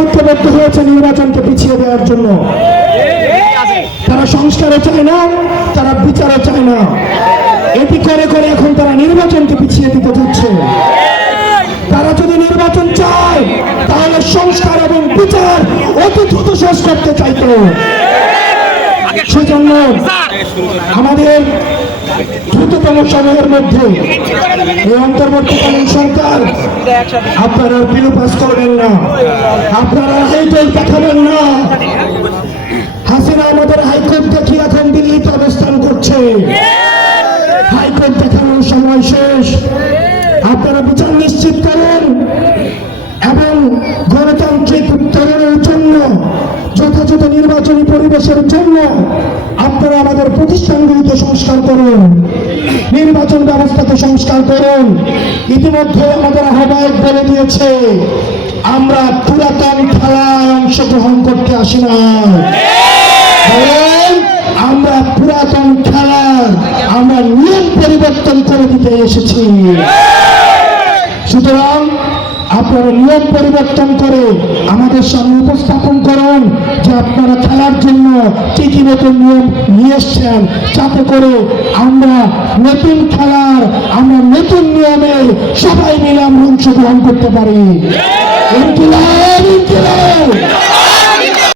ঐক্যবদ্ধ হয়েছে নির্বাচনকে পিছিয়ে দেওয়ার জন্য। তারা সংস্কারও চায় না, তারা বিচারও চায় না। এটি করে করে এখন তারা নির্বাচনকে পিছিয়ে দিতে চাচ্ছে তারা যদি নির্বাচন চায়, তাহলে সংস্কার এবং বিচার অতি দ্রুত শেষ করতে চাইতো। সেজন্য আমাদের দ্রুততম সময়ের মধ্যে এই অন্তর্বর্তীকালীন সরকার আপনারা বিলু পাস করবেন না। আপনারা হাইকোর্ট দেখাবেন না। হাসিনা আমাদের হাইকোর্ট দেখি এখন দিল্লিতে অবস্থান করছে? হাইকোর্ট দেখানোর সময় শেষ। আপনারা বিচার নিশ্চিত করেন। পরিবেশের জন্য আপনারা আমাদের প্রতিষ্ঠানগুলিতে সংস্কার করুন, নির্বাচন ব্যবস্থাকে সংস্কার করুন। ইতিমধ্যে আমাদের আহ্বায়ক বলে দিয়েছে, আমরা পুরাতন খেলায় অংশগ্রহণ করতে আসি না। আমরা পুরাতন খেলার আমরা নিয়ম পরিবর্তন করে দিতে এসেছি। সুতরাং আপনারা নিয়ম পরিবর্তন করে আমাদের সামনে উপস্থাপন করুন যে আপনারা খেলার জন্য কি কি নতুন নিয়ম নিয়ে এসছেন। যাতে করে আমরা নতুন খেলার, আমরা নতুন নিয়মে সবাই মিলে আমরা অংশগ্রহণ করতে পারি।